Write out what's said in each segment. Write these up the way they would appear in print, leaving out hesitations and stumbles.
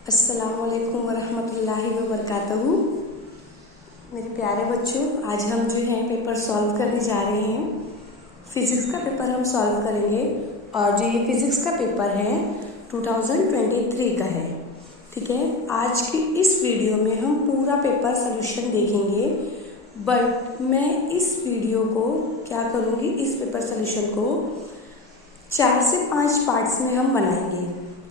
अस्सलामुअलैकुम वरहमतुल्लाहि वबरकातुहू। मेरे प्यारे बच्चों, आज हम जो है पेपर सॉल्व करने जा रहे हैं। फिज़िक्स का पेपर हम सॉल्व करेंगे और जो ये फिज़िक्स का पेपर है 2023 का है। ठीक है, आज की इस वीडियो में हम पूरा पेपर सोल्यूशन देखेंगे, बट मैं इस वीडियो को क्या करूँगी, इस पेपर सोल्यूशन को 4 से 5 पार्ट्स में हम बनाएंगे।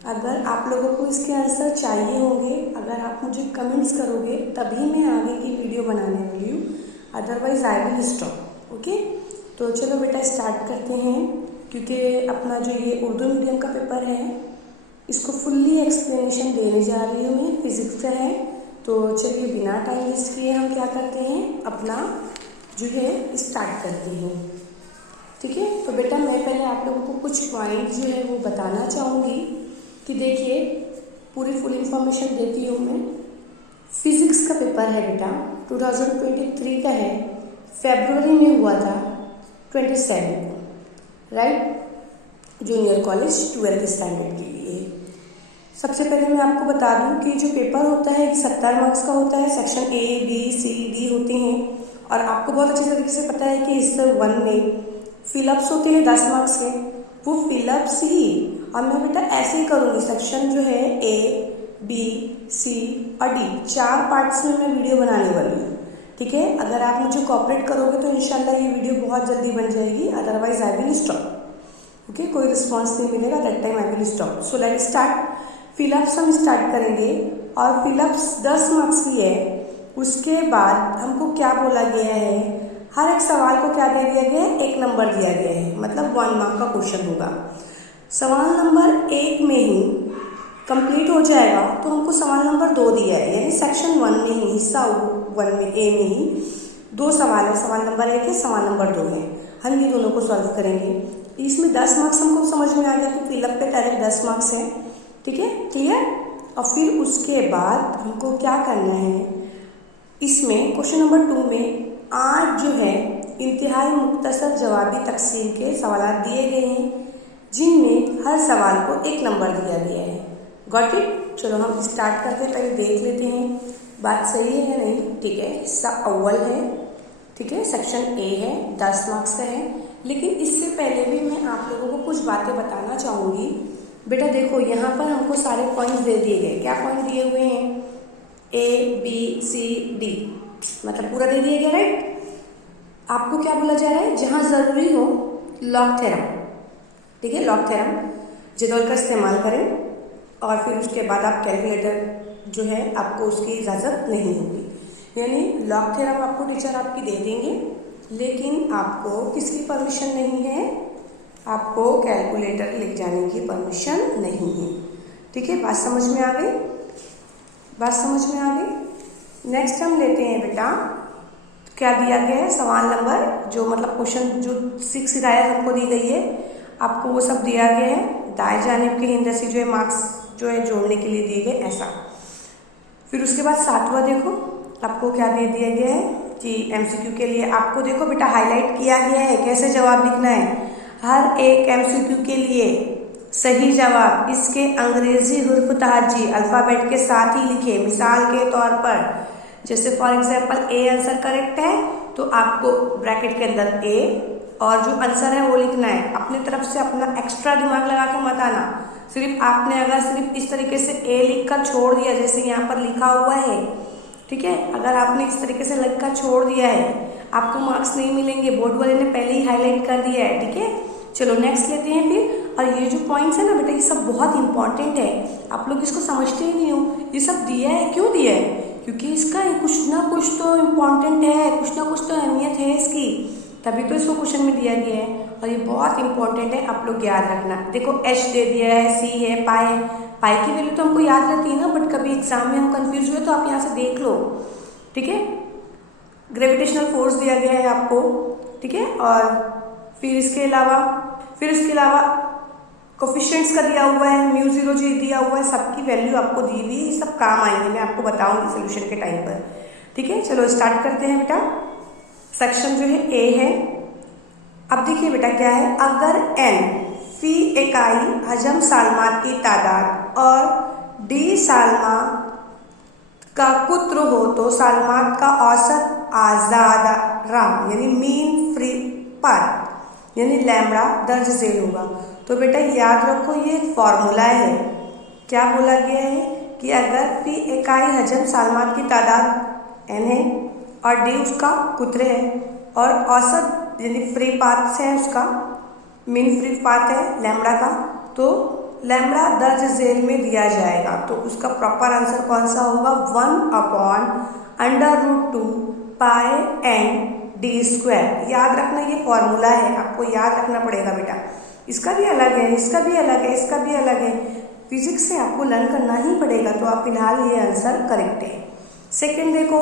अगर आप लोगों को इसके आंसर चाहिए होंगे, अगर आप मुझे कमेंट्स करोगे तभी मैं आगे की वीडियो बनाने वाली हूँ, otherwise I will stop. Okay, तो चलो बेटा स्टार्ट करते हैं, क्योंकि अपना जो ये उर्दू मीडियम का पेपर है इसको फुल्ली एक्सप्लेनेशन देने जा रही हूँ मैं, फिज़िक्स का है। तो चलिए बिना टाइम वेस्ट किए हम क्या करते हैं, अपना जो है स्टार्ट करते हैं। ठीक है, तो बेटा मैं पहले आप लोगों को कुछ पॉइंट जो है वो बताना चाहूँगी कि देखिए, पूरी फुल इंफॉर्मेशन देती हूँ मैं। फिज़िक्स का पेपर है बेटा, 2023 का है, फरवरी में हुआ था 27 को, right, junior college 12th standard के लिए। सबसे पहले मैं आपको बता दूं कि जो पेपर होता है 70 मार्क्स का होता है, section A, B, C, D होते हैं। और आपको बहुत अच्छी तरीके से पता है कि इस 1 में फिलअप्स होते हैं 10 मार्क्स के, वो फिलअप्स ही। और मैं बेटा ऐसे ही करूँगी, सेक्शन जो है A, B, C और D 4 पार्ट्स में मैं वीडियो बनाने वाली हूँ। ठीक है, अगर आप मुझे कोऑपरेट करोगे तो इंशाल्लाह ये वीडियो बहुत जल्दी बन जाएगी, otherwise I will stop. Okay, कोई रिस्पॉन्स नहीं मिलेगा, that time I will stop. So let start. Fill-ups हम स्टार्ट करेंगे और फिलअप्स 10 मार्क्स की है। उसके बाद हमको क्या बोला गया है, हर एक सवाल को क्या दे दिया गया है, 1 नंबर दिया गया है, मतलब 1 मार्क का क्वेश्चन होगा। सवाल नंबर 1 में ही कंप्लीट हो जाएगा तो हमको सवाल नंबर 2 दिया है, यानी सेक्शन 1 में ही, हिस्सा 1 में A में ही 2 सवाल है, सवाल नंबर 1 है, सवाल नंबर 2 है। हम ये दोनों को सॉल्व करेंगे। इसमें 10 मार्क्स हमको समझ में आ गया कि फिलअप पे डायरेक्ट 10 मार्क्स है। ठीक है, क्लियर। और फिर उसके बाद हमको क्या करना है, इसमें क्वेश्चन नंबर 2 में आज जो है इंतहाई मुख्तसर जवाबी तकसीम के सवाल दिए गए हैं, जिनमें हर सवाल को 1 नंबर दिया गया है। Got it. चलो हम स्टार्ट करते हैं, पहले देख लेते हैं बात सही है या नहीं। ठीक है, हिस्सा अव्वल है, ठीक है, सेक्शन A है, 10 मार्क्स का है। लेकिन इससे पहले भी मैं आप लोगों को कुछ बातें बताना चाहूँगी। बेटा देखो, यहाँ पर हमको सारे पॉइंट्स दे दिए गए। क्या पॉइंट दिए हुए हैं, A, B, C, D, मतलब पूरा दे दिया गया, राइट। आपको क्या बोला जा रहा है, जहाँ ज़रूरी हो लॉग थ्योरम, ठीक है, लॉग थ्योरम जदौल का इस्तेमाल करें, और फिर उसके बाद आप कैलकुलेटर जो है आपको उसकी इजाज़त नहीं होगी। यानी लॉग थ्योरम आपको टीचर आपकी दे देंगे, लेकिन आपको किसकी परमिशन नहीं है, आपको कैलकुलेटर लिख जाने की परमिशन नहीं है। ठीक है, बात समझ में आ गई, बात समझ में आ गई। नेक्स्ट हम लेते हैं बेटा, क्या दिया गया है, सवाल नंबर जो मतलब क्वेश्चन जो 6 हिदायत हमको दी गई है, आपको वो सब दिया गया है। दाएं जानिब के हिंदसी जो है मार्क्स जो है जोड़ने के लिए दिए गए, ऐसा। फिर उसके बाद 7वां देखो, आपको क्या दे दिया गया है कि MCQ के लिए आपको देखो बेटा हाईलाइट किया गया है कैसे जवाब लिखना है। हर एक MCQ के लिए सही जवाब इसके अंग्रेजी हुर्फ तहजी अल्फ़ाबेट के साथ ही लिखे। मिसाल के तौर पर, जैसे for example A answer correct है तो आपको ब्रैकेट के अंदर A और जो आंसर है वो लिखना है। अपने तरफ से अपना एक्स्ट्रा दिमाग लगा के मत आना। सिर्फ आपने अगर सिर्फ इस तरीके से A लिखकर छोड़ दिया, जैसे यहाँ पर लिखा हुआ है, ठीक है, अगर आपने इस तरीके से लिखकर छोड़ दिया है, आपको मार्क्स नहीं मिलेंगे, बोर्ड वाले ने पहले ही हाईलाइट कर दिया है। ठीक है, चलो नेक्स्ट लेते हैं फिर। और ये जो पॉइंट्स है ना बेटा, ये सब बहुत इंपॉर्टेंट है, आप लोग इसको समझते ही नहीं हो। ये सब दिया है, क्यों दिया है, क्योंकि इसका कुछ ना कुछ तो इम्पॉर्टेंट है, कुछ ना कुछ तो अहमियत है इसकी, तभी तो इसको क्वेश्चन में दिया गया है। और ये बहुत इंपॉर्टेंट है, आप लोग याद रखना। देखो H दे दिया है, C है, पाई है। पाई की वैल्यू तो हमको याद रहती है ना, बट कभी एग्जाम में हम कंफ्यूज हुए तो आप यहाँ से देख लो। ठीक है, ग्रेविटेशनल फोर्स दिया गया है आपको, ठीक है, और फिर इसके अलावा कोफिशिएंट्स का दिया हुआ है, μ0 जो दिया हुआ है, सबकी वैल्यू आपको दी हुई, ये सब काम आएंगे, मैं आपको बताऊंगी सोल्यूशन के टाइम पर। ठीक है, चलो स्टार्ट करते हैं बेटा। सेक्शन जो है A है। अब देखिए बेटा क्या है, अगर N फी इकाई हजम सालमात की तादाद और डी सालमा का पुत्र हो तो सालमात का औसत आज़ादा यानी मीन फ्री पाथ यानी लैम्बडा दर्ज झेल होगा। तो बेटा याद रखो ये एक फॉर्मूला है। क्या बोला गया है कि अगर पी इकाई हजम सालमात की तादाद n है और डी उसका पुत्र है और औसत यानी फ्री पाथ है उसका मीन फ्री पाथ है लैम्बडा का, तो लैम्बडा दर्ज झेल में दिया जाएगा। तो उसका प्रॉपर आंसर कौन सा होगा? 1/√2 पाई n डी स्क्वायर। याद रखना ये फॉर्मूला है, आपको याद रखना पड़ेगा बेटा। इसका भी अलग है, इसका भी अलग है, इसका भी अलग है। फिजिक्स से आपको लर्न करना ही पड़ेगा। तो आप फिलहाल ये आंसर करेक्ट है। सेकंड देखो,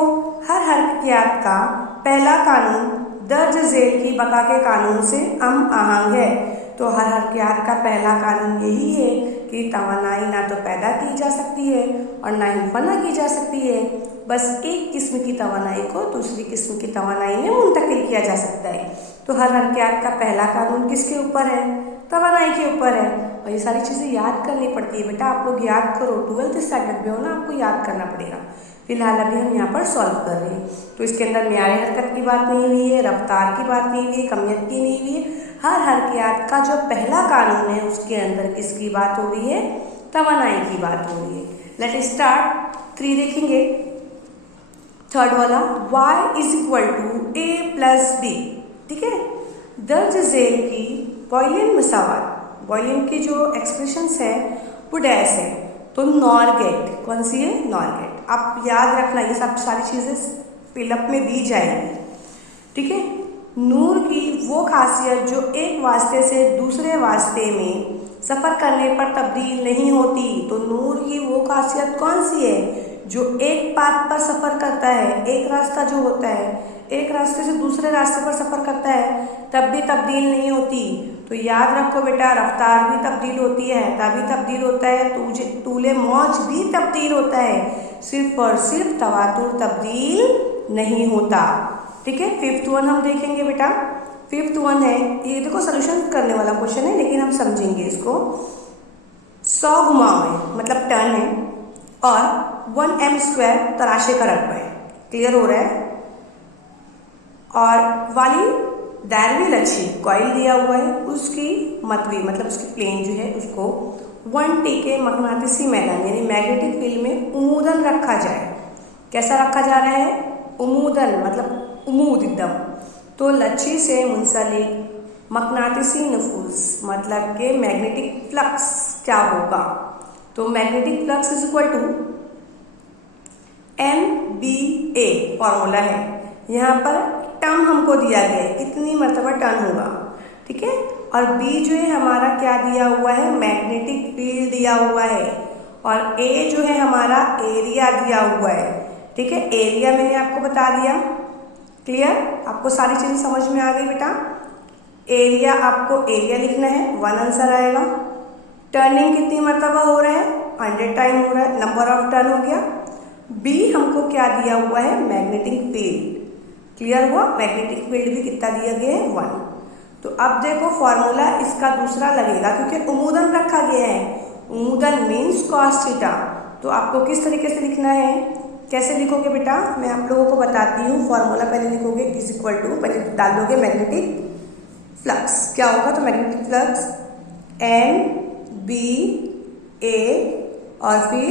हर हरकत का पहला कानून दर्ज झेल की बका के कानून से आहंग है। तो हर हरकत का पहला कानून यही है कि तवानाई ना तो पैदा की जा सकती है और ना ही फना की जा सकती है। बस एक किस्म की तवानाई को दूसरी किस्म की तवानाई में मुंतकिल किया जा सकता है। तो हर हरकत का पहला कानून किसके ऊपर है? तवानाई के ऊपर है। और ये सारी चीज़ें याद करनी पड़ती है बेटा। आप लोग याद करो, 12th स्टैंडर्ड में हो ना, आपको याद करना पड़ेगा। फिलहाल अभी हम यहाँ पर सॉल्व कर रहे हैं। तो इसके अंदर न्याय हरकत की बात नहीं हुई है, रफ्तार की बात नहीं हुई है, कमियत की नहीं हुई है। हर हरकत का जो पहला कानून है उसके अंदर किसकी बात हो रही है? तवानाई की बात हो रही है। लेट स्टार्ट 3 देखेंगे। थर्ड वाला y = a + b। ठीक है, दर्ज झेल की बॉयलियन मसावत, बॉयलियन की जो एक्सप्रेशंस है वो डैश है। तो नॉर गेट कौन सी है? NOR gate. आप याद रखना, ये सब सारी चीज़ें फिलअप में दी जाएंगी। ठीक है, नूर की वो खासियत जो एक वास्ते से दूसरे वास्ते में सफ़र करने पर तब्दील नहीं होती। तो नूर की वो खासियत कौन सी है? जो एक पाथ पर सफ़र करता है, एक रास्ता जो होता है, एक रास्ते से दूसरे रास्ते पर सफ़र करता है तब भी तब्दील नहीं होती। तो याद रखो बेटा, रफ्तार भी तब्दील होती है, तभी तब्दील होता है, तूले मौज भी तब्दील होता है, सिर्फ और सिर्फ तवातुर तब्दील नहीं होता। ठीक है, 5th वन हम देखेंगे बेटा। 5th वन है, ये देखो सोल्यूशन करने वाला क्वेश्चन है लेकिन हम समझेंगे इसको। 100 घुमाव है मतलब टर्न है और 1m² तराशे का रकबा है। क्लियर हो रहा है? और वाली दायरवी लच्छी कॉइल दिया हुआ है, उसकी मतवी मतलब उसकी प्लेन जो है उसको 1t के मकनातीसी मैदान यानी मैग्नेटिक फील्ड में उमूदन रखा जाए। कैसा रखा जा रहा है? उमूदन मतलब उमूद एकदम। तो लच्छी से मुंसलिक मकनातीसी नफूस मतलब के मैग्नेटिक फ्लक्स क्या होगा? तो मैग्नेटिक फ्लक्स = MBA फॉर्मूला है। यहाँ पर टर्म हमको दिया गया है, कितनी मरतबा टर्न होगा। ठीक है, और B जो है हमारा क्या दिया हुआ है? मैग्नेटिक फील्ड दिया हुआ है। और A जो है हमारा एरिया दिया हुआ है। ठीक है, एरिया मैंने आपको बता दिया। क्लियर? आपको सारी चीज़ें समझ में आ गई बेटा। एरिया, आपको एरिया लिखना है, 1 आंसर आएगा। टर्निंग कितनी मरतबा हो रहा है? 100 टाइम हो रहा है, नंबर ऑफ टर्न हो गया। B हमको क्या दिया हुआ है? Magnetic field. क्लियर हुआ? मैग्नेटिक फील्ड भी कितना दिया गया है? 1। तो अब देखो फॉर्मूला इसका दूसरा लगेगा क्योंकि उमूदन रखा गया है। उमूदन मीन्स cos थीटा। तो आपको किस तरीके से लिखना है? कैसे लिखोगे बेटा? मैं आप लोगों को बताती हूँ। फॉर्मूला पहले लिखोगे = पहले डाल दोगे मैग्नेटिक फ्लक्स। क्या होगा? तो मैग्नेटिक फ्लक्स MBA और फिर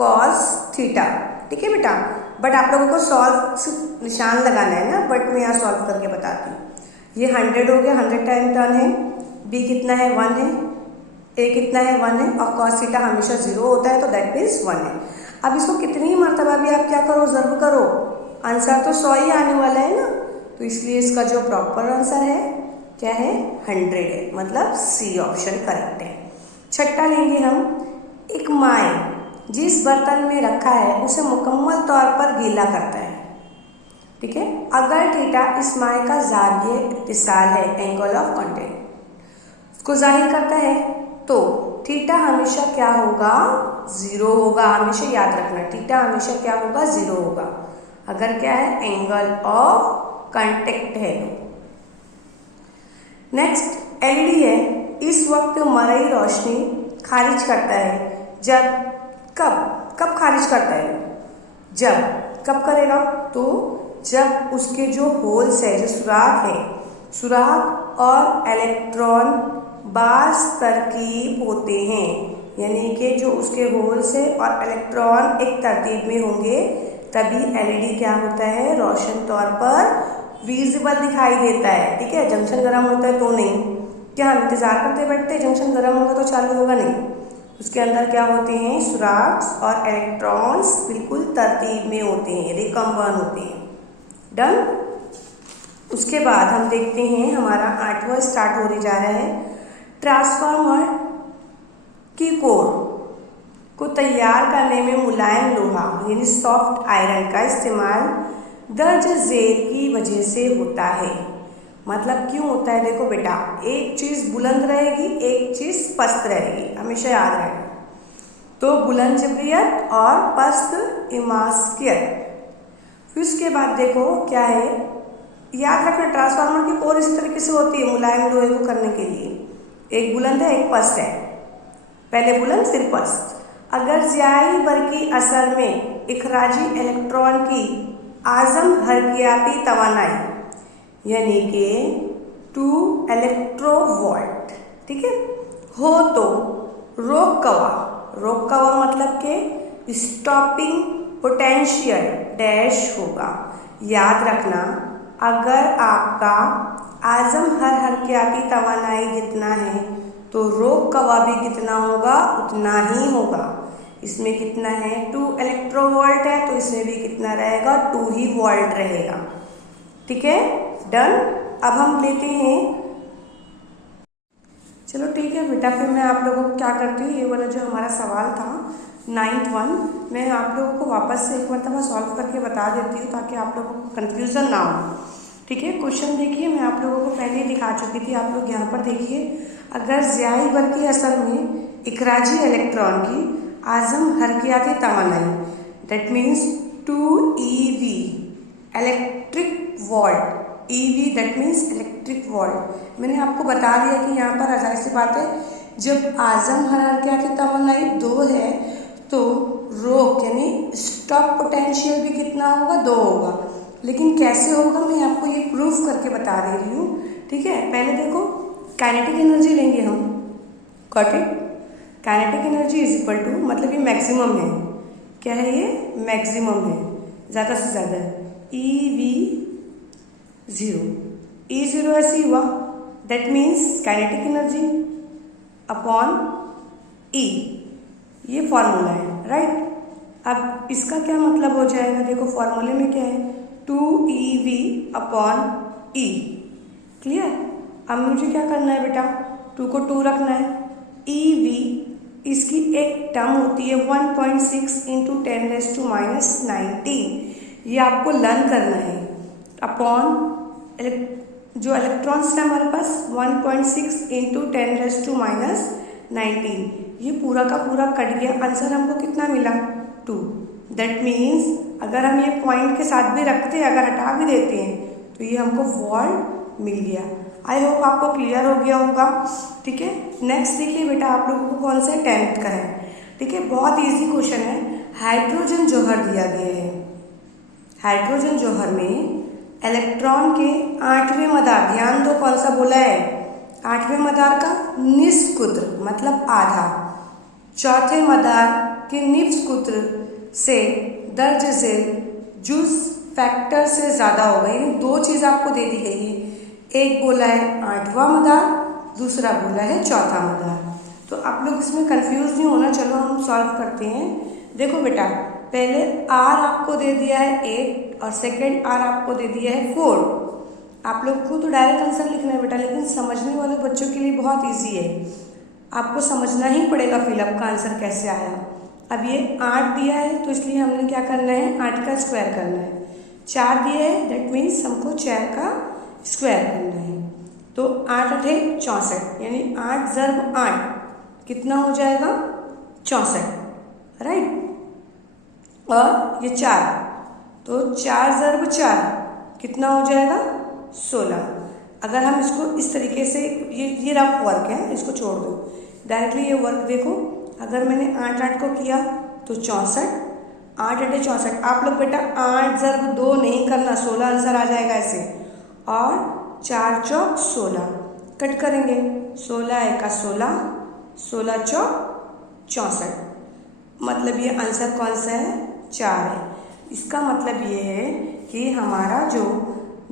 cos थीटा। ठीक है बेटा, बट आप लोगों को सॉल्व निशान लगाना है ना, बट मैं यहाँ सॉल्व करके बताती हूँ। ये 100 हो गया, 100 टाइम टर्न है। B कितना है? 1 है। A कितना है? 1 है। और cos थीटा हमेशा 0 होता है तो दैट मीन्स 1 है। अब इसको कितनी मरतबा भी आप क्या करो? ज़र्ब करो, आंसर तो 100 ही आने वाला है ना। तो इसलिए इसका जो प्रॉपर आंसर है क्या है? 100 है, मतलब C ऑप्शन करेक्ट है। छठा लेंगे हम। एक माए जिस बर्तन में रखा है उसे मुकम्मल तौर पर गीला करता है। ठीक है, अगर थीटा इस माए का ज़ाविये इत्तिसाल है, एंगल ऑफ कॉन्टैक्ट उसको जाहिर करता है, तो थीटा हमेशा क्या होगा? 0 होगा। हमेशा याद रखना, थीटा हमेशा क्या होगा? 0 होगा। अगर क्या है? एंगल ऑफ कॉन्टैक्ट है। नेक्स्ट LED है। इस वक्त मरई रोशनी खारिज करता है जब कब कब खारिज करता है? जब कब करेगा? तो जब उसके जो होल्स है, जो सुराख है, सुराख और इलेक्ट्रॉन बास तरकीब होते हैं, यानी कि जो उसके होल्स है और इलेक्ट्रॉन एक तरतीब में होंगे, तभी एलईडी क्या होता है? रोशन तौर पर विजिबल दिखाई देता है। ठीक है, जंक्शन गर्म होता है तो नहीं। क्या हम इंतजार करते बैठते जंक्शन गर्म होगा तो चालू होगा? नहीं। उसके अंदर क्या होते हैं? सुराख और इलेक्ट्रॉन्स बिल्कुल तरतीब में होते हैं, रिकम्बन होते हैं। डन। उसके बाद हम देखते हैं हमारा 8वां स्टार्ट होने जा रहा है। ट्रांसफार्मर की कोर को तैयार करने में मुलायम लोहा यानी सॉफ्ट आयरन का इस्तेमाल दर्ज झेल की वजह से होता है। मतलब क्यों होता है? देखो बेटा, एक चीज़ बुलंद रहेगी, एक चीज़ पस्त रहेगी, हमेशा याद रहेगा। तो बुलंद जबरियत और पस्त इमास्कियत। फिर उसके बाद देखो क्या है, याद रखना ट्रांसफार्मर की कोर इस तरीके से होती है मुलायम लोहे को करने के लिए। एक बुलंद है, एक पस्त है, पहले बुलंद फिर पस्त। अगर ज़ियाई बरकी असर में इखराजी इलेक्ट्रॉन की आज़म हरकियाती तवानाई यानी कि 2 इलेक्ट्रोवोल्ट, ठीक है, हो तो रोककवा मतलब के स्टॉपिंग पोटेंशियल डैश होगा। याद रखना, अगर आपका आज़म हरकियाती तवानाई जितना है तो रोककवा भी कितना होगा? उतना ही होगा। इसमें कितना है? 2 इलेक्ट्रोवोल्ट है तो इसमें भी कितना रहेगा? 2 ही वोल्ट रहेगा। ठीक है, डन। अब हम लेते हैं, चलो ठीक है बेटा, फिर मैं आप लोगों को क्या करती हूँ, ये वाला जो हमारा सवाल था 9th 1 मैं आप लोगों को वापस से एक मरतबा सॉल्व करके बता देती हूँ ताकि आप लोगों को कन्फ्यूज़न ना हो। ठीक है, क्वेश्चन देखिए, मैं आप लोगों को पहले ही दिखा चुकी थी, आप लोग यहाँ पर देखिए। अगर ज़ियाई बरकी असर में इखराजी इलेक्ट्रॉन की आज़म हरकियाती तवानाई that means 2 eV electric volt, EV that means electric volt. मैंने आपको बता दिया कि यहाँ पर जाहिर सी बात है, जब आज़म हरकियाती तवानाई 2 है तो रोक यानी स्टॉप पोटेंशियल भी कितना होगा? 2 होगा। लेकिन कैसे होगा मैं आपको ये प्रूफ करके बता दे रही हूँ। ठीक है, पहले देखो काइनेटिक एनर्जी लेंगे हम। Got it? Kinetic energy is equal to, मतलब ये मैक्सिमम है। क्या है ये? मैक्सिमम है, ज़्यादा से ज़्यादा। E0 ऐसे हुआ, that means kinetic energy upon E, ये फॉर्मूला है, राइट। अब इसका क्या मतलब हो जाएगा? देखो फॉर्मूले में क्या है? 2eV upon E। क्लियर? अब मुझे क्या करना है बेटा? 2 को 2 रखना है। EV इसकी एक टर्म होती है 1.6 × 10⁻⁻19, ये आपको लर्न करना है। अपॉन जो इलेक्ट्रॉन्स है हमारे पास 1.6 × 10⁻⁻19, ये पूरा का पूरा कट गया। आंसर हमको कितना मिला? 2। दैट मीन्स अगर हम ये पॉइंट के साथ भी रखते हैं, अगर हटा भी देते हैं, तो ये हमको वोल्ट मिल गया। आई होप आपको क्लियर हो गया होगा। ठीक है, नेक्स्ट देखिए बेटा, आप लोगों को कौन सा 10th का है। ठीक है, बहुत इजी क्वेश्चन है। हाइड्रोजन जौहर दिया गया है। हाइड्रोजन जौहर में इलेक्ट्रॉन के 8वें मदार, ध्यान दो कौन सा बोला है? 8वें मदार का निष्कुत्र मतलब आधा, 4थे मदार के निष्कुत्र से दर्ज झेल जुज फैक्टर से ज़्यादा होगा। यानी 2 चीज़ आपको दे दी गई है, एक बोला है 8वां मदार, दूसरा बोला है 4था मदार। तो आप लोग इसमें कंफ्यूज नहीं होना। चलो हम सॉल्व करते हैं। देखो बेटा, पहले R आपको दे दिया है 8 और सेकेंड R आपको दे दिया है 4। आप लोग को तो डायरेक्ट आंसर लिखना है बेटा, लेकिन समझने वाले बच्चों के लिए बहुत ईजी है, आपको समझना ही पड़ेगा फिलअप का आंसर कैसे आया। अब ये 8 दिया है तो इसलिए हमने क्या करना है? 8 का स्क्वायर करना है। 4 दिया है दैट मीन्स हमको 4 का स्क्वायर करना है। तो 8 8 64, यानी 8 × 8 कितना हो जाएगा? 64, राइट। और ये 4, तो 4 × 4 कितना हो जाएगा? 16। अगर हम इसको इस तरीके से, ये रफ वर्क है, इसको छोड़ दो, डायरेक्टली ये वर्क देखो। अगर मैंने 8 8 को किया तो 64, 8 × 64। आप लोग बेटा 8 × 2 नहीं करना, 16 आंसर आ जाएगा ऐसे। और 4 चौक 16 कट करेंगे, 16 × 16, 16 चौक 64। मतलब ये आंसर कौन सा है? 4 है। इसका मतलब ये है कि हमारा जो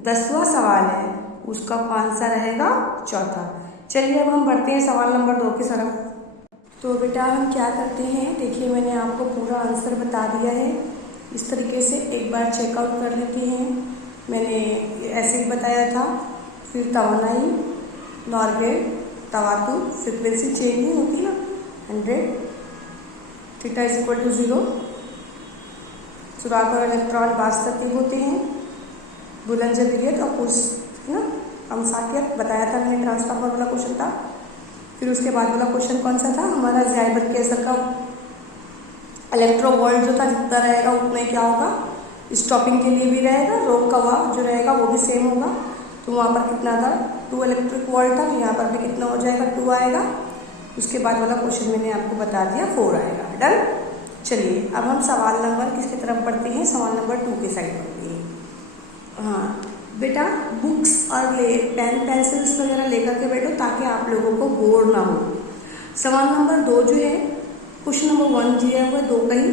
10वां सवाल है उसका कौन सा रहेगा? चौथा। चलिए अब हम बढ़ते हैं सवाल नंबर 2 की तरफ। तो बेटा हम क्या करते हैं, देखिए मैंने आपको पूरा आंसर बता दिया है। इस तरीके से एक बार चेकआउट कर लेते हैं। मैंने ऐसे ही बताया था। फिर तवानाई, नॉर्गेट, तवातु, फ्रिक्वेंसी चेंज नहीं होती ना, 100, थीटा = 0, सुराख और इलेक्ट्रॉन वास्तविक होते हैं, बुलंद जदीयत और पुरुष ना हम साकियत बताया था मैंने, ट्रांसफर वाला क्वेश्चन था। फिर उसके बाद वाला क्वेश्चन कौन सा था हमारा? ज़ाइबर्ग के असर का इलेक्ट्रोवोल्ट जो था जितना रहेगा उतना ही क्या होगा? स्टॉपिंग के लिए भी रहेगा, रोक का वाव जो रहेगा वो भी सेम होगा। तो वहाँ पर कितना था? 2 इलेक्ट्रिक वोल्ट था, यहाँ पर भी कितना हो जाएगा? 2 आएगा। उसके बाद वाला क्वेश्चन मैंने आपको बता दिया 4 आएगा। डन। चलिए अब हम सवाल नंबर किसकी तरफ बढ़ते हैं? सवाल नंबर 2 के साइड बढ़ते हैं। हाँ बेटा बुक्स और पेन पेंसिल्स वगैरह लेकर के बैठो ताकि आप लोगों को बोर ना हो। सवाल नंबर 2 जो है, क्वेश्चन नंबर 1 दिया हुआ 2 का ही,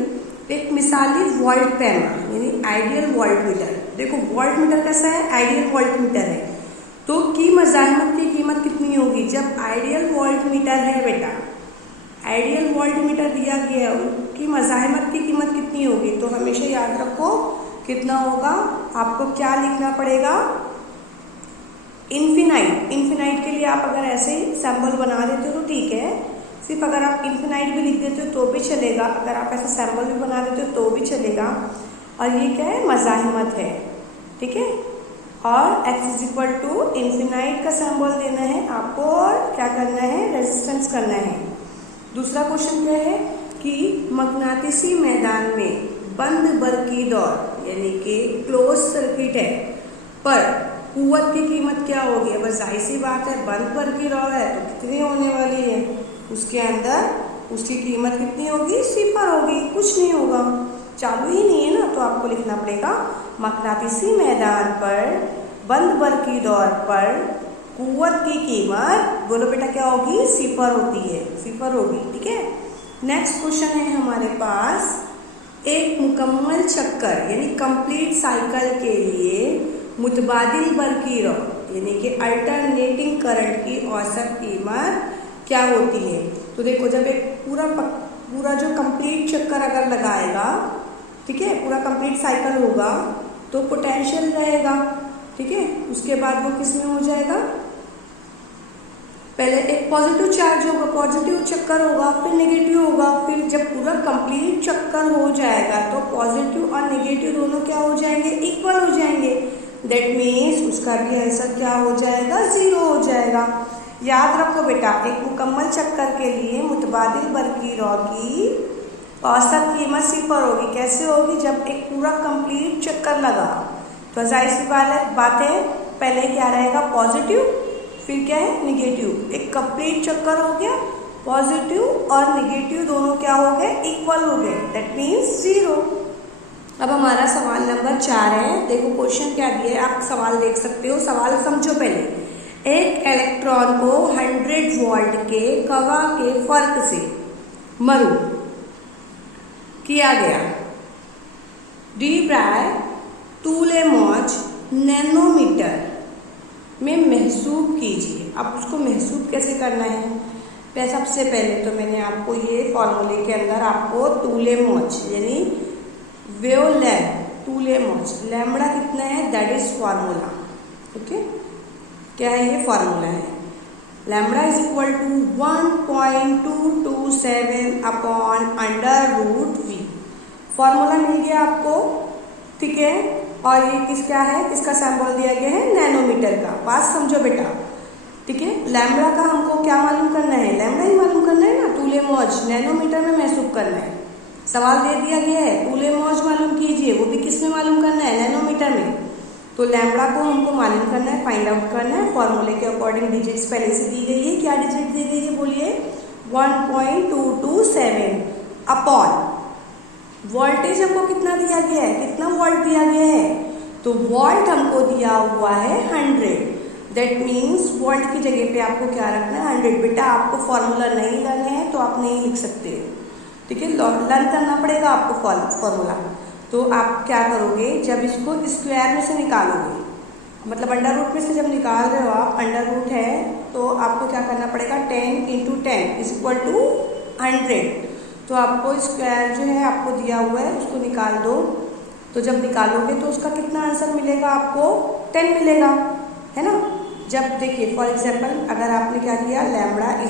एक मिसाली वोल्ट पैमा यानी आइडियल वोल्ट मीटर। देखो वोल्ट मीटर कैसा है? आइडियल वोल्ट मीटर है। तो की मज़ाहमत की कीमत कितनी होगी? जब आइडियल वोल्ट मीटर है बेटा, आइडियल वोल्ट मीटर दिया गया है, उसकी मज़ाहमत की कीमत कितनी होगी? तो हमेशा याद रखो कितना होगा? आपको क्या लिखना पड़ेगा? इन्फिनाइट। इन्फिनाइट के लिए आप अगर ऐसे ही सिंबल बना देते हो तो ठीक है, सिर्फ अगर आप इन्फिनाइट भी लिख देते हो तो भी चलेगा, अगर आप ऐसे सिंबल भी बना देते हो तो भी चलेगा। और ये क्या है? मज़ाहमत है, ठीक है। और x = इन्फिनाइट का सिंबल देना है आपको और क्या करना है? रेजिस्टेंस करना है। दूसरा क्वेश्चन क्या है कि मकनातीसी मैदान में बंद बरकी दौर यानी कि क्लोज सर्किट है पर कुव्वत की कीमत क्या होगी? अब जाहिर सी बात है बंद बरकी दौर है तो कितनी होने वाली है? उसके अंदर उसकी कीमत कितनी होगी? 0 होगी, कुछ नहीं होगा, चालू ही नहीं है ना। तो आपको लिखना पड़ेगा मकनातीसी मैदान पर बंद बरकी दौर पर कुव्वत की कीमत, बोलो बेटा क्या होगी? 0 होती है, 0 होगी, ठीक है। नेक्स्ट क्वेश्चन है हमारे पास, एक मुकम्मल चक्कर यानी कंप्लीट साइकिल के लिए मुतबादिल बरकी दौर यानी कि अल्टरनेटिंग करंट की औसत कीमत क्या होती है? तो देखो जब एक पूरा जो कंप्लीट चक्कर अगर लगाएगा, ठीक है, पूरा कंप्लीट साइकिल होगा तो पोटेंशियल रहेगा, ठीक है। उसके बाद वो किस में हो जाएगा? पहले एक पॉजिटिव चार्ज होगा, पॉजिटिव चक्कर होगा, फिर नेगेटिव होगा, फिर जब पूरा कंप्लीट चक्कर हो जाएगा तो पॉजिटिव और नेगेटिव दोनों क्या हो जाएंगे? इक्वल हो जाएंगे। दैट मीन्स उसका भी आंसर क्या हो जाएगा? 0 हो जाएगा। याद रखो बेटा, एक मुकम्मल चक्कर के लिए मुतबादिल बरकी दौर की औसत कीमत 0 होगी। कैसे होगी? जब एक पूरा कंप्लीट चक्कर लगा तो जाहिर सी बात है पहले क्या रहेगा? पॉजिटिव, फिर क्या है? नेगेटिव। एक कंप्लीट चक्कर हो गया, पॉजिटिव और नेगेटिव दोनों क्या हो गए? इक्वल हो गए, दैट मीन्स 0। अब हमारा सवाल नंबर 4 है। देखो क्वेश्चन क्या दिया है, आप सवाल देख सकते हो। सवाल समझो पहले। एक इलेक्ट्रॉन को 100 वोल्ट के कवा के फर्क से मरू किया गया डी ब्राय टूलेमॉच नैनोमीटर में महसूब कीजिए। अब उसको महसूब कैसे करना है? सबसे पहले तो मैंने आपको ये फॉर्मूले के अंदर आपको टूलेमॉच यानी वेवलेंथ, टूलेमॉच लैम्बडा कितना है? That is formula, okay. क्या है ये? फार्मूला है। Lambda = 1.227 upon √v। फार्मूला मिल गया आपको, ठीक है। और ये किसका है? किसका सिंबल दिया गया है? नैनोमीटर का। बात समझो बेटा, ठीक है। लैम्बडा का हमको क्या मालूम करना है? लैम्बडा ही मालूम करना है ना। टूलेमॉच नैनोमीटर में महसूब करना है। सवाल दे दिया गया है टूलेमॉच मालूम कीजिए, वो भी किस में मालूम करना है? नैनोमीटर में। तो लैम्बडा को हमको मालूम करना है, फाइंड आउट करना है। फॉर्मूले के अकॉर्डिंग डिजिट्स पहले से दी गई है। क्या डिजिट दी गई है? बोलिए 1.227 अपॉन वोल्टेज हमको कितना दिया गया है, कितना वोल्ट दिया गया है, तो वोल्ट हमको दिया हुआ है 100। दैट मीन्स वोल्ट की जगह पे आपको क्या रखना है, 100। बेटा आपको फॉर्मूला नहीं लर्न है तो आप नहीं लिख सकते, ठीक है, लर्न करना पड़ेगा आपको फॉर्मूला। तो आप क्या करोगे, जब इसको स्क्वायर में से निकालोगे, मतलब अंडर रूट में से जब निकाल रहे हो आप, अंडर रूट है तो आपको क्या करना पड़ेगा, 10 × 10 = 100। तो आपको स्क्वायर जो है आपको दिया हुआ है उसको निकाल दो, तो जब निकालोगे तो उसका कितना आंसर मिलेगा आपको, 10 मिलेगा, है ना। जब देखिए फॉर एग्जांपल अगर आपने क्या किया, लैम्बडा =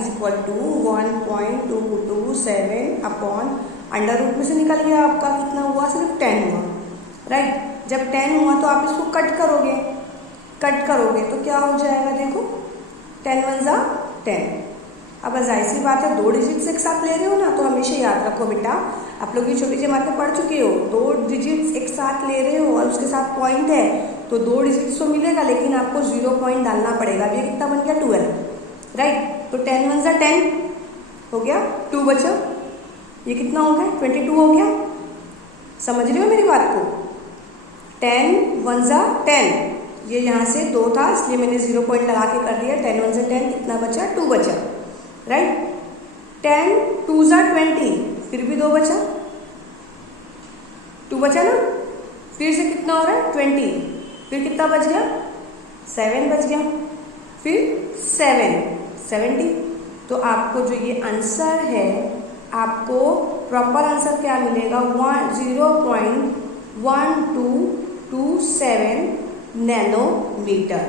1.227 अपॉन अंडर रूट में से निकल गया, आपका कितना हुआ, सिर्फ 10 हुआ, राइट। जब 10 हुआ तो आप इसको कट करोगे तो क्या हो जाएगा, देखो 10 × 1 = 10। अब जाहिर सी बात है 2 डिजिट्स एक साथ ले रहे हो ना, तो हमेशा याद रखो बेटा, आप लोग ये छोटी जमात में पढ़ चुके हो, 2 डिजिट्स एक साथ ले रहे हो और उसके साथ पॉइंट है, तो 2 डिजिट्स तो मिलेगा लेकिन आपको 0 पॉइंट डालना पड़ेगा। अब ये कितना बन गया, 12, राइट। तो 10 × 1 = 10 हो गया, 2 बचा, ये कितना हो गया, 22 हो गया। समझ रहे हो मेरी बात को, 10 × 1 = 10, ये यहाँ से 2 था इसलिए मैंने 0 पॉइंट लगा के कर दिया, 10 × 1 = 10, कितना बचा, 2 बचा, राइट। 10 × 2 = 20, फिर भी 2 बचा, 2 बचा ना, फिर से कितना हो रहा है, 20, फिर कितना बच गया, 7 बच गया, फिर 70। तो आपको जो ये आंसर है, आपको प्रॉपर आंसर क्या मिलेगा, 0.1227 नैनोमीटर।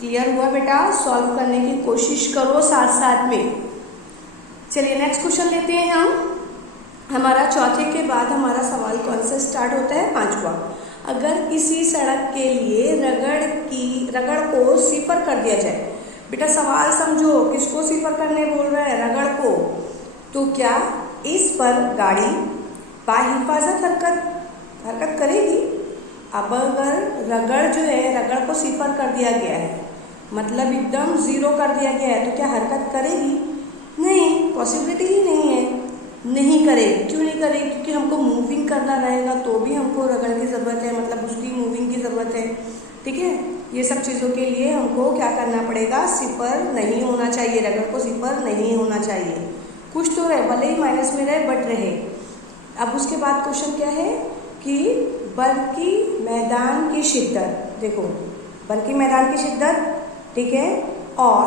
क्लियर हुआ बेटा, सॉल्व करने की कोशिश करो साथ साथ में। चलिए नेक्स्ट क्वेश्चन लेते हैं हम। हमारा चौथे के बाद हमारा सवाल कौन सा स्टार्ट होता है, 5वां। अगर किसी सड़क के लिए रगड़ को सिफर कर दिया जाए, बेटा सवाल समझो, किसको सिफर करने बोल रहा है, रगड़ को, तो क्या इस पर गाड़ी बाहिफाजत हरकत करेगी। अब अगर रगड़ जो है, रगड़ को सिफर कर दिया गया है, मतलब एकदम 0 कर दिया गया है, तो क्या हरकत करेगी, नहीं, पॉसिबिलिटी ही नहीं है, नहीं करेगी। क्यों नहीं करेगी, क्योंकि हमको मूविंग करना रहेगा तो भी हमको रगड़ की ज़रूरत है, मतलब उसकी मूविंग की ज़रूरत है, ठीक है। ये सब चीज़ों के लिए हमको क्या करना पड़ेगा, सिफर नहीं होना चाहिए, रगड़ को सिफर नहीं होना चाहिए। कुछ तो रहे, भले ही माइनस में रहे बट रहे। अब उसके बाद क्वेश्चन क्या है कि बर्की मैदान की शिद्दत, देखो बर्की मैदान की शिद्दत, ठीक है, और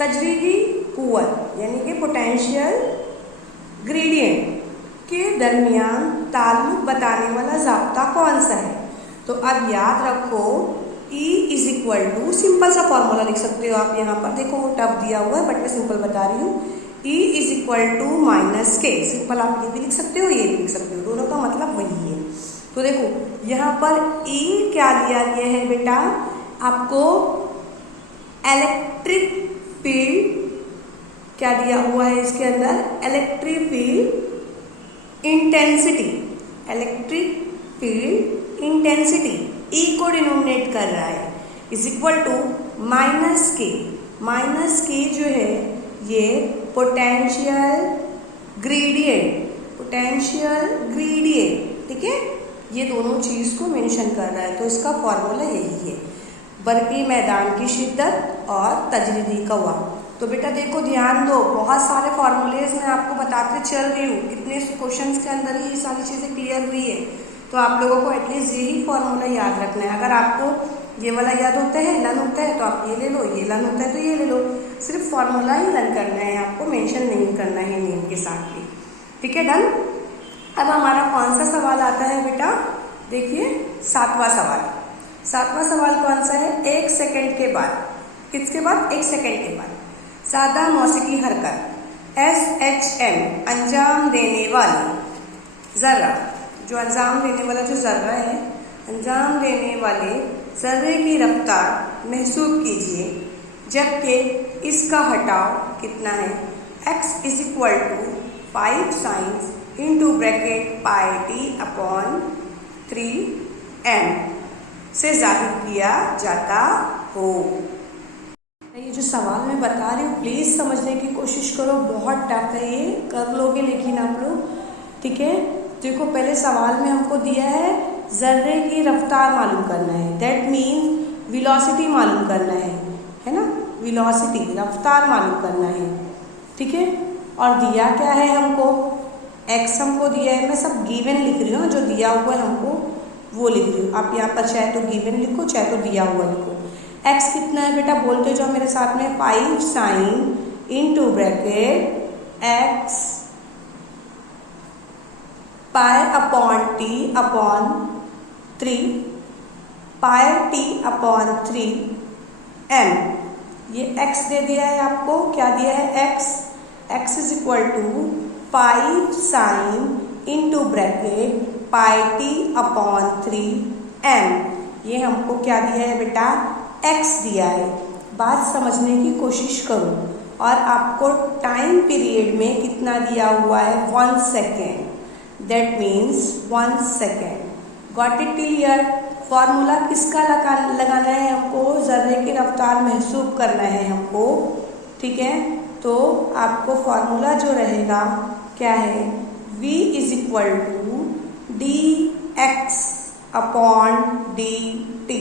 तजरीदी कुव्वत यानी कि पोटेंशियल ग्रेडियंट के दरमियान ताल्लुक बताने वाला ज़ाब्ता कौन सा है। तो अब याद रखो, E = सिंपल सा फॉर्मूला लिख सकते हो आप, यहाँ पर देखो वो टफ दिया हुआ है बट मैं सिंपल बता रही हूँ, E = -k। सिंपल आप ये भी लिख सकते हो, ये भी लिख सकते हो, दोनों का मतलब वही है। तो देखो यहाँ पर E क्या दिया गया है बेटा, आपको इलेक्ट्रिक फील्ड क्या दिया हुआ है इसके अंदर, इलेक्ट्रिक फील्ड इंटेंसिटी E को डिनोमिनेट कर रहा है, = -k जो है ये पोटेंशियल ग्रेडियंट, ठीक है, ये दोनों चीज़ को मेंशन कर रहा है। तो इसका फॉर्मूला यही है, बर्की मैदान की शिद्दत और तजरीदी कव्वा। तो बेटा देखो ध्यान दो, बहुत सारे फॉर्मूलेज मैं आपको बताते चल रही हूँ, कितने क्वेश्चंस के अंदर ही ये सारी चीज़ें क्लियर हुई है। तो आप लोगों को एटलीस्ट यही फॉर्मूला याद रखना है। अगर आपको ये वाला याद होता है, लर्न होता है, तो आप ये ले लो, ये लर्न होता है तो ये ले लो, सिर्फ फॉर्मूला ही लर्न करना है, आपको मेंशन नहीं करना है नेम के साथ भी, ठीक है, डन। अब हमारा कौन सा सवाल आता है बेटा, देखिए 7वां सवाल कौन सा है, 1 सेकेंड के बाद, किसके बाद, 1 सेकेंड के बाद सादा मौसीकी हरकत SHM अंजाम देने वाली ज़र्रा, जो अंजाम देने वाला जो ज़र्रा है, अंजाम देने वाले ज़र्रे की रफ्तार महसूस कीजिए, जबकि इसका हटाव कितना है, x = 5 sin into bracket πt/3m से जाहिर किया जाता हो। ये जो सवाल मैं बता रही हूँ प्लीज़ समझने की कोशिश करो, बहुत टफ है ये, कर लोगे लेकिन आप लोग, ठीक है। देखो पहले सवाल में हमको दिया है जर्रे की रफ्तार मालूम करना है, दैट मीन्स वेलोसिटी मालूम करना है ना, वेलोसिटी रफ्तार मालूम करना है, ठीक है। और दिया क्या है हमको, एक्स हमको दिया है, मैं सब गिवन लिख रही हूँ, जो दिया हुआ है हमको वो लिख रही हूँ। आप यहाँ पर चाहे तो गिवन लिखो चाहे तो दिया हुआ लिखो। एक्स कितना है बेटा, बोलते जाओ मेरे साथ में, 5 sine into bracket X pi upon T upon 3 pi T upon 3 M. ये x दे दिया है आपको, क्या दिया है x is equal to 5 sine into bracket pi T upon 3 M. ये हमको क्या दिया है बेटा, x दिया है। बात समझने की कोशिश करो, और आपको टाइम पीरियड में कितना दिया हुआ है, 1 second, that means 1 second. Got it clear. Formula किसका लगाना है हमको, जर्रे की रफ्तार महसूब करना है हमको, ठीक है। तो आपको फॉर्मूला जो रहेगा क्या है, v is equal to D X upon D T.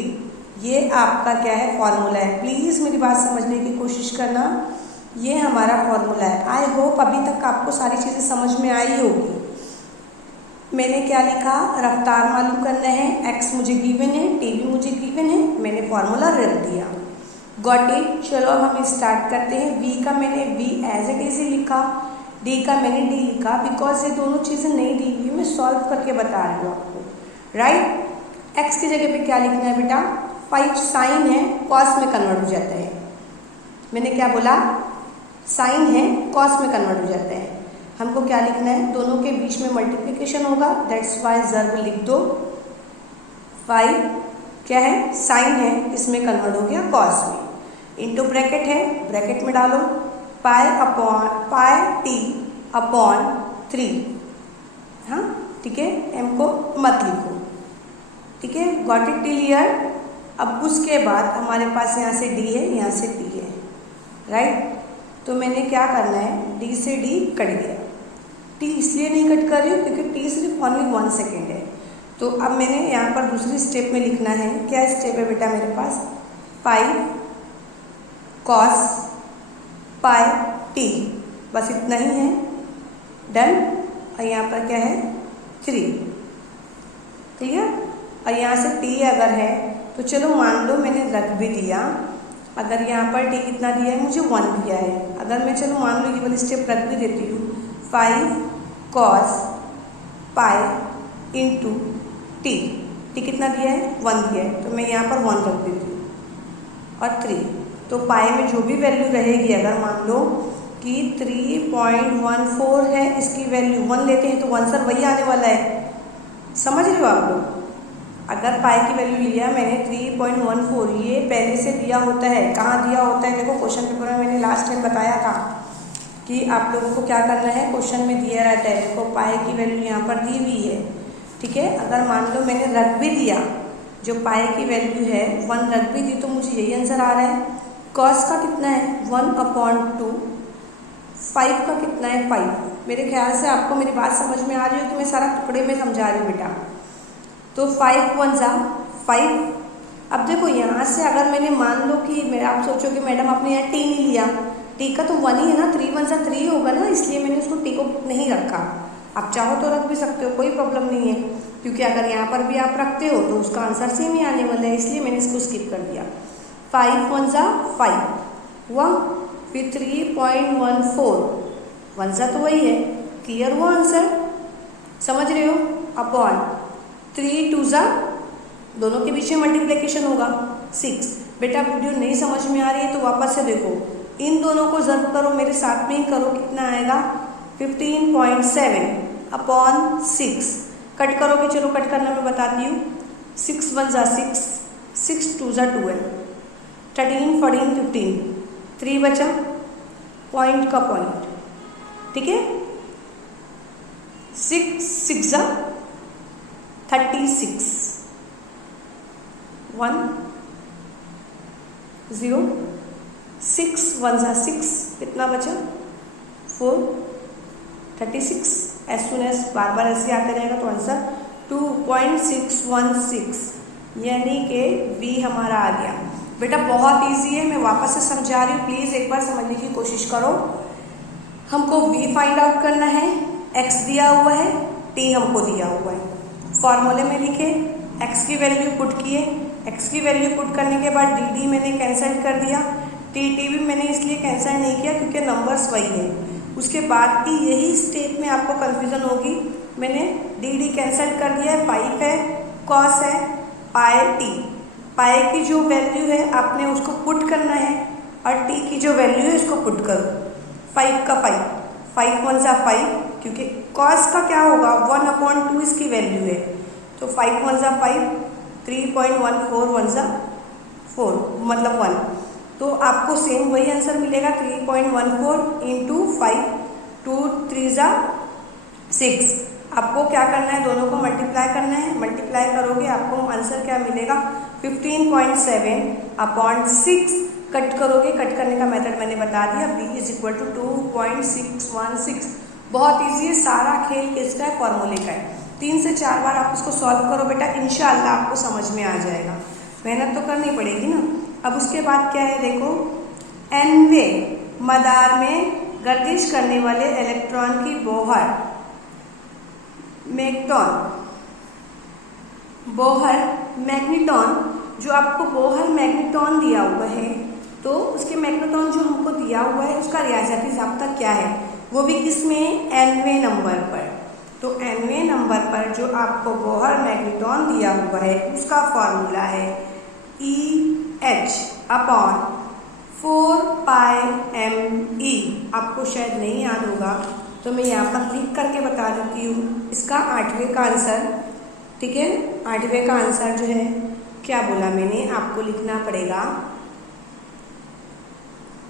ये आपका क्या है, फॉर्मूला है। प्लीज़ मेरी बात समझने की कोशिश करना, ये हमारा फॉर्मूला है। आई होप अभी तक आपको सारी चीज़ें समझ में आई होगी। मैंने क्या लिखा, रफ्तार मालूम करना है, x मुझे गिवन है, t भी मुझे गिवन है, मैंने फॉर्मूला रख दिया। Got it. चलो हम स्टार्ट करते हैं। v का मैंने v एज इट इज ही लिखा, d का मैंने d लिखा, बिकॉज ये दोनों चीज़ें नहीं दी हुई, मैं सॉल्व करके बता रही हूँ आपको, राइट। x की जगह पे क्या लिखना है बेटा, 5 साइन है, कॉस में कन्वर्ट हो जाता है। मैंने क्या बोला, साइन है, कॉस में कन्वर्ट हो जाता है। हमको क्या लिखना है, दोनों के बीच में मल्टीप्लिकेशन होगा, दैट्स वाई जर्ब लिख दो। 5 क्या है, साइन है, इसमें कन्वर्ट हो गया कॉस में, इनटू ब्रैकेट है, ब्रैकेट में डालो पाई टी अपॉन 3, हाँ ठीक है, एम को मत लिखो, ठीक है। Got it clear. अब उसके बाद हमारे पास यहाँ से डी है, यहाँ से टी है, राइट। तो मैंने क्या करना है, डी से डी कट गया। टी इसलिए नहीं कट कर रही हूँ क्योंकि टी सिर्फ ओनली 1 सेकेंड है। तो अब मैंने यहाँ पर दूसरी स्टेप में लिखना है, क्या स्टेप है बेटा मेरे पास, 5 कॉस पाई टी, बस इतना ही है, डन। और यहाँ पर क्या है, 3, क्लियर। और यहाँ से टी अगर है तो चलो मान लो मैंने रख भी दिया, अगर यहाँ पर टी कितना दिया है, मुझे 1 दिया है, अगर मैं चलो मान लो ये वाली स्टेप रख भी देती हूँ, 5 cos pi into T, T कितना दिया है, 1 दिया है, तो मैं यहाँ पर 1 रख देती हूँ, और 3। तो पाई में जो भी वैल्यू रहेगी, अगर मान लो कि 3.14 है, इसकी वैल्यू 1 लेते हैं तो आंसर वही आने वाला है, समझ रहे हो आप लोग। अगर पाई की वैल्यू लिया मैंने 3.14, ये पहले से दिया होता है, कहाँ दिया होता है, देखो क्वेश्चन पेपर में मैंने लास्ट टाइम बताया था कि आप लोगों को क्या करना है, क्वेश्चन में दिया रहता है, देखो पाई की वैल्यू यहाँ पर दी हुई है, ठीक है। अगर मान लो मैंने रख भी दिया, जो पाई की वैल्यू है 1 रख भी दी, तो मुझे यही आंसर आ रहा है। कॉस का कितना है, 1/2, 5 का कितना है, 5। मेरे ख्याल से आपको मेरी बात समझ में आ रही है कि मैं सारा टुकड़े में समझा रही हूँ बेटा। तो 5 1 जा 5। अब देखो यहाँ से अगर मैंने मान लो कि मेरा, आप सोचो कि मैडम आपने यहाँ टी नहीं लिया, टी का तो 1 ही है ना, 3 1 जा 3 होगा ना, इसलिए मैंने उसको टी को नहीं रखा। आप चाहो तो रख भी सकते हो, कोई प्रॉब्लम नहीं है, क्योंकि अगर यहाँ पर भी आप रखते हो तो उसका आंसर सेम ही आने वाला है, इसलिए मैंने इसको स्किप कर दिया। 5 1 जा 5 हुआ, फिर 3.14, 1 जा तो वही है, क्लियर हुआ आंसर, समझ रहे हो। अपॉन 3 2 जा, दोनों के बीच में मल्टीप्लिकेशन होगा, 6। बेटा वीडियो नहीं समझ में आ रही है तो वापस से देखो, इन दोनों को ज़र्ब करो, मेरे साथ में ही करो, कितना आएगा, 15.7 अपॉन 6। कट करोगे, चलो कट करना मैं बताती हूँ, 6 1 जा 6, 6 2 जा 12, 13 14 15, 3 बचा, पॉइंट का पॉइंट, ठीक है। 6 6 जा 36, 1 0, 6 1 जा 6, कितना बचा, 4, 36 एज सुन एज बार बार ऐसे आते रहेगा तो आंसर 2.616 यानी कि बी हमारा आ गया। बेटा बहुत इजी है, मैं वापस से समझा रही हूँ, प्लीज़ एक बार समझने की कोशिश करो। हमको v फाइंड आउट करना है, x दिया हुआ है, t हमको दिया हुआ है। फॉर्मूले में लिखे, x की वैल्यू पुट किए, x की वैल्यू पुट करने के बाद dd मैंने कैंसिल कर दिया, tt भी मैंने इसलिए कैंसिल नहीं किया क्योंकि नंबर्स वही है। उसके बाद की यही स्टेप में आपको कन्फ्यूज़न होगी, मैंने dd कैंसिल कर दिया है, 5 है, cos है, पाई t, पाई की जो वैल्यू है आपने उसको पुट करना है और t की जो वैल्यू है उसको पुट करो। 5 का 5, 5 1 सा 5, क्योंकि cos का क्या होगा 1/2 इसकी वैल्यू है, तो 5 1 सा 5, 3.14 1 सा 4 मतलब 1, तो आपको सेम वही आंसर मिलेगा 3.14 इंटू 5, 2 3 सा 6। आपको क्या करना है, दोनों को मल्टीप्लाई करना है, मल्टीप्लाई करोगे आपको आंसर क्या मिलेगा 15.7/6। कट करोगे, कट करने का मेथड मैंने बता दिया, b = 2.616। बहुत ईजी है, सारा खेल किसका है, फॉर्मूले का है। 3 से 4 बार आप इसको सॉल्व करो बेटा, इंशाल्लाह आपको समझ में आ जाएगा। मेहनत तो करनी पड़ेगी ना। अब उसके बाद क्या है देखो, nवें मदार में गर्दिश करने वाले इलेक्ट्रॉन की बोहर मैग्नेटॉन, जो आपको बोहर मैग्नेटॉन दिया हुआ है, तो उसके मैग्नेटॉन जो हमको दिया हुआ है उसका रियाजती ज़ाब्ता क्या है, वो भी किसमें, nवें नंबर पर। तो nवें नंबर पर जो आपको बोहर मैग्नेटॉन दिया हुआ है उसका फॉर्मूला है EH/4πme। आपको शायद नहीं याद होगा तो मैं यहाँ पर लिख करके बता देती हूँ इसका 8वें का आंसर, ठीक है। 8वें का आंसर जो है क्या बोला मैंने, आपको लिखना पड़ेगा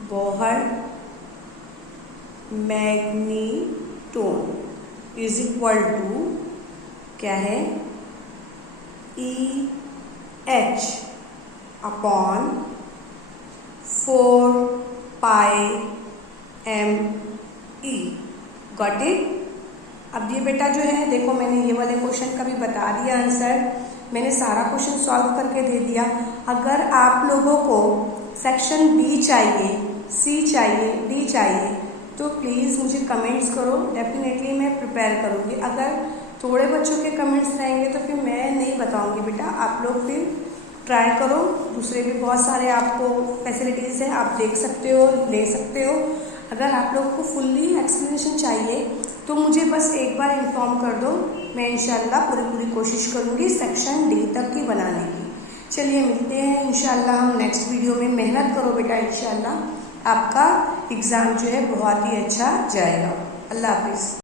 बोहर मैग्नेटॉन = क्या है, EH/4πme। Got it. अब ये बेटा जो है देखो, मैंने ये वाले क्वेश्चन का भी बता दिया आंसर, मैंने सारा क्वेश्चन सॉल्व करके दे दिया। अगर आप लोगों को सेक्शन बी चाहिए, सी चाहिए, डी चाहिए तो प्लीज़ मुझे कमेंट्स करो, डेफिनेटली मैं प्रिपेयर करूँगी। अगर थोड़े बच्चों के कमेंट्स रहेंगे तो फिर मैं नहीं बताऊँगी बेटा, आप लोग फिर ट्राई करो। दूसरे भी बहुत सारे आपको फैसिलिटीज़ हैं, आप देख सकते हो, ले सकते हो। अगर आप लोगों को फुल्ली एक्सप्लेनेशन चाहिए तो मुझे बस एक बार इन्फॉर्म कर दो, मैं इंशाल्लाह पूरी कोशिश करूँगी सेक्शन डी तक की बनाने की। चलिए मिलते हैं इंशाल्लाह हम नेक्स्ट वीडियो में। मेहनत करो बेटा, इंशाल्लाह आपका एग्ज़ाम जो है बहुत ही अच्छा जाएगा। अल्लाह हाफिज़।